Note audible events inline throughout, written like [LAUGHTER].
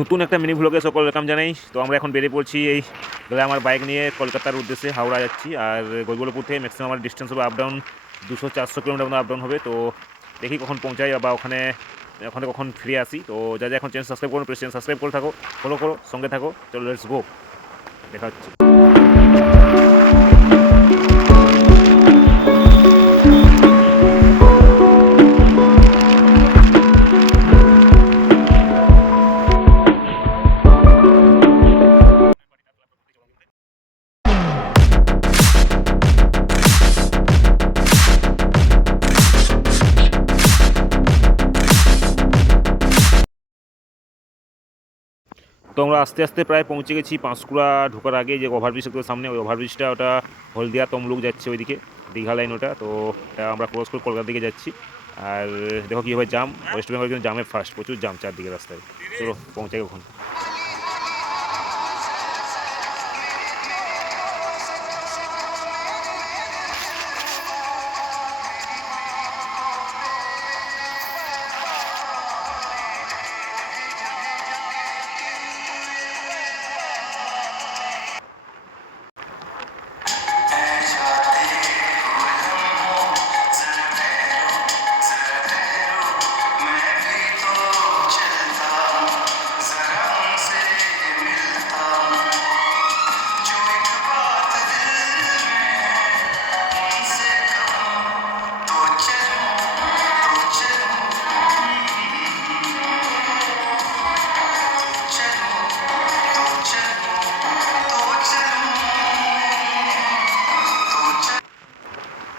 নতুন একটা মিনি ভ্লগে সকল ওয়েলকাম জানাই। তো আমরা এখন বেরিয়ে পড়ছি এই গেলে আমার বাইক নিয়ে কলকাতার উদ্দেশ্যে হাওড়া যাচ্ছি। আর গজবলপুর থেকে ম্যাক্সিমাম আমার ডিস্টেন্স হবে আপডাউন দুশো চারশো কিলোমিটার মতো আপ ডাউন হবে। তো দেখি কখন পৌঁছাই বা ওখানে ওখানে কখন ফিরে আসি। তো যা যা এখন চ্যানেল সাবস্ক্রাইব করুন প্লিজ চ্যানেল সাবস্ক্রাইব করে থাকো ফলো করো, সঙ্গে থাকো। চলো লেটস গো দেখা হচ্ছে। তো আমরা আস্তে আস্তে প্রায় পৌঁছে গেছি। পাঁশকুড়া ঢোকার আগে যে ওভারব্রিজ সামনে, ওই ওভারব্রিজটা, ওটা হলদিয়া তমলুক যাচ্ছে ওইদিকে, দীঘা লাইন ওটা। তো এটা আমরা ক্রস করে কলকাতার দিকে যাচ্ছি। আর দেখো কীভাবে জাম ওয়েস্ট বেঙ্গল কিন্তু জামে ফার্স্ট প্রচুর জাম চারদিকে রাস্তায়। চলো পৌঁছাই ওখানে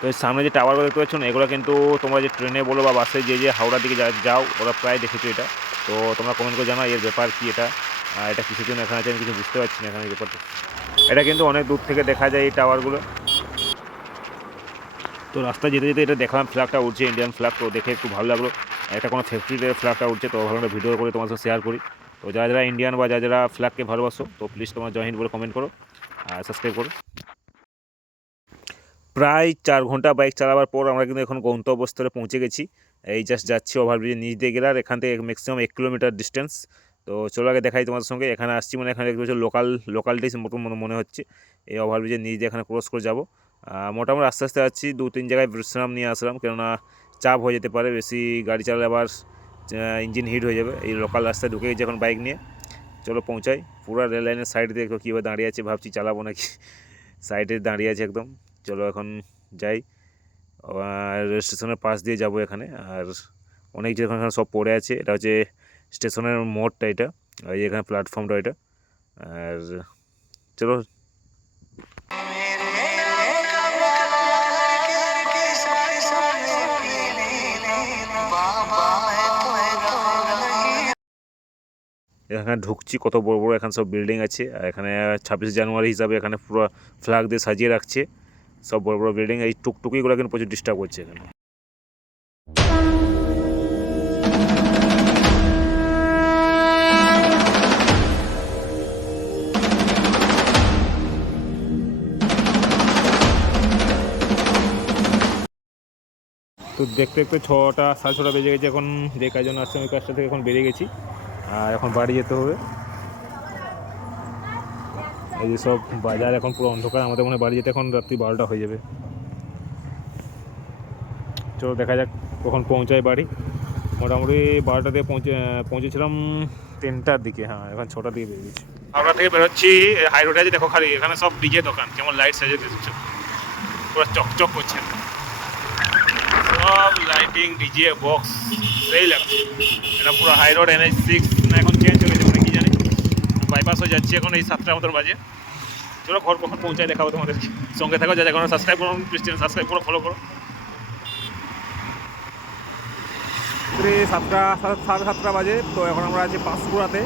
তো সামনে যে টাওয়ারগুলো দেখতে পাচ্ছ এগুলো কিন্তু তোমরা যে ট্রেনে বলো বা বাসে যে যে হাওড়ার দিকে যাও, ওরা প্রায় দেখেছ এটা। তো তোমরা কমেন্ট করে জানাও, এর ব্যাপার কী এটা এটা কিসের জন্য এখানে আছে আমি কিছু বুঝতে পারছি না এখানে ব্যাপারটা এটা কিন্তু অনেক দূর থেকে দেখা যায় এই টাওয়ারগুলো তো রাস্তায় যেতে যেতে এটা দেখলাম ফ্ল্যাগটা উঠছে ইন্ডিয়ান ফ্ল্যাগ তো দেখে একটু ভালো লাগল। একটা কোনো ফ্যাক্টরিতে ফ্ল্যাগটা উঠছে তো ভালো ভিডিও করে তোমার সাথে শেয়ার করি। তো যারা যারা ইন্ডিয়ান বা যারা যারা ফ্ল্যাগকে ভালোবাসো, তো প্লিজ তোমার জয় হিন্দ বলে কমেন্ট করো, আর সাবস্ক্রাইব করো। প্রায় চার ঘণ্টা বাইক চালাবার পর আমরা কিন্তু এখন গন্তব্যস্থলে পৌঁছে গেছি। এই জাস্ট যাচ্ছি ওভারব্রিজের নিচ দিয়ে গেলে আর এখান থেকে ম্যাক্সিমাম এক কিলোমিটার ডিস্টেন্স তো চলো আগে দেখাই তোমাদের সঙ্গে, এখানে আসছি মানে এখানে দেখতে লোকাল লোকালটাই মতো মনে হচ্ছে। এই ওভারব্রিজের নিচ দিয়ে এখানে ক্রস করে যাব। মোটামুটি আস্তে আস্তে যাচ্ছি, দু তিন জায়গায় বিশ্রাম নিয়ে আসলাম, কেননা চাপ হয়ে যেতে পারে, বেশি গাড়ি চালালে আবার ইঞ্জিন হিট হয়ে যাবে। এই লোকাল রাস্তায় ঢুকে গেছি এখন বাইক নিয়ে। চলো পৌঁছাই, পুরো রেল লাইনের সাইড দিয়ে কীভাবে দাঁড়িয়ে আছে, ভাবছি চালাবো নাকি। [LAUGHS] সাইডে দাঁড়িয়ে আছে একদম। চলো এখন যাই। রেল স্টেশনের পাশ দিয়ে যাব এখানে। আর অনেক যেখানে এখানে সব পড়ে আছে, এটা হচ্ছে স্টেশনের মোড়টা এটা, আর এখানে প্ল্যাটফর্মটা এটা। আর চলো। এখানে ঢুকছি, কত বড় বড় এখানে সব বিল্ডিং আছে। আর এখানে ছাব্বিশে জানুয়ারি হিসাবে এখানে পুরো ফ্ল্যাগ দিয়ে সাজিয়ে রাখছে। সব বড় বড় বিল্ডিং এই টুকটুকিগুলো কিন্তু প্রচুর ডিস্টার্ব করছে এখানে। তো দেখতে দেখতে ছটা, সাড়ে ছটা বেজে গেছে, এখন যে কাজ জন্য আসছে ওই কাজটা থেকে এখন বেরিয়ে গেছি। আর এখন বাড়ি যেতে হবে। এই যে সব বাজার এখন পুরো অন্ধকার, আমাদের মনে বাড়ি যেতে এখন রাত্রি বারোটা হয়ে যাবে। চলো দেখা যাক কখন পৌঁছায় বাড়ি। মোটামুটি বারোটা দিয়ে পৌঁছে, পৌঁছেছিলাম তিনটার দিকে হ্যাঁ এখন ছটার দিকে বেরিয়েছি হাওড়া থেকে বেরোচ্ছি হাই রোডে আছে, দেখো খালি, এখানে সব ডিজে দোকান, কেমন লাইট সাজিয়ে দিচ্ছে। পুরো চকচক করছে। সব লাইটিং ডিজে বক্স সেই লাগছে। এটা পুরো হাই রোড এনএইচ সিক্স এখন চেঞ্জ হয়ে গেছে মানে কি জানি বাইপাস হয়ে যাচ্ছি এখন এই সাতটার মতন বাজে। চলো ঘর কখন পৌঁছায় দেখাবো তোমাদের সঙ্গে থাকো, যা এখন সাবস্ক্রাইব করো প্লিজ সাবস্ক্রাইব করো ফলো করো। রাত্রি সাতটা সাড়ে- সাতটা বাজে, তো এখন আমরা আছি পাঁশকুড়াতে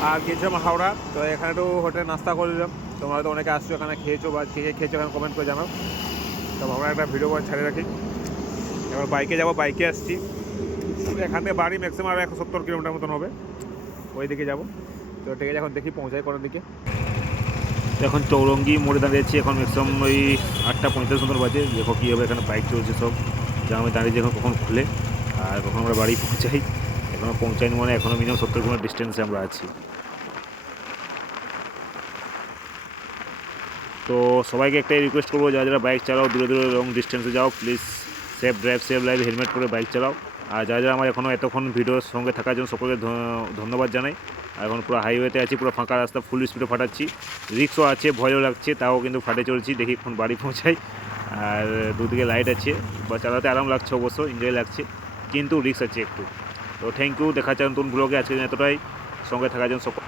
আর গেছিলাম হাওড়া, তো এখানে একটু হোটেলে নাস্তা করে নিলাম তোমরা হয়তো অনেকে আসছো এখানে, খেয়েছো বা কে কে খেয়েছো এখানে কমেন্ট করে জানাও। তো আমরা একটা ভিডিও করে ছাড়িয়ে রাখি। এবার বাইকে যাব বাইকে আসছি। এখান থেকে বাড়ি ম্যাক্সিমাম আর একশো সত্তর কিলোমিটার মতন হবে। ওই দিকে যাব। তো ঠিক আছে, এখন দেখি পৌঁছাই কোন দিকে। এখন চৌরঙ্গি মোড়ে দাঁড়িয়েছি, এখন ম্যাক্সিমাম ওই আটটা পঁয়তাল্লিশ মতন বাজে। দেখো কী হবে, এখানে বাইক চলছে সব। জামে দাঁড়িয়েছে এখন কখন খুলে। আর কখন আমরা বাড়ি পৌঁছাই। এখনও পৌঁছায়নি মানে এখনও মিনিমাম সত্তর কিলোমিটার ডিস্টেন্সে আমরা আছি। তো সবাইকে একটাই রিকোয়েস্ট করব, যারা যারা বাইক চালাও, দূরে দূরে লং ডিস্টেন্সে যাও please safe drive safe live helmet পরে বাইক চালাও। আর যারা যারা আমার এখনও এতক্ষণ ভিডিওর সঙ্গে থাকার জন্য সকলকে ধন্যবাদ জানাই। আর এখন পুরো হাইওয়েতে আছি, পুরো ফাঁকা রাস্তা ফুল স্পিডে ফাটাচ্ছি। রিক্সও আছে, ভয়ও লাগছে, তাও কিন্তু ফাটে চলছি, দেখি এখন বাড়ি পৌঁছাই। আর দুদিকে লাইট আছে, বা চালাতে আরাম লাগছে অবশ্য এনজয় লাগছে, কিন্তু রিক্স আছে একটু। তো থ্যাংক ইউ দেখা যাচ্ছে নতুন ব্লগে আজকে এতটাই। সঙ্গে থাকার জন্য সকল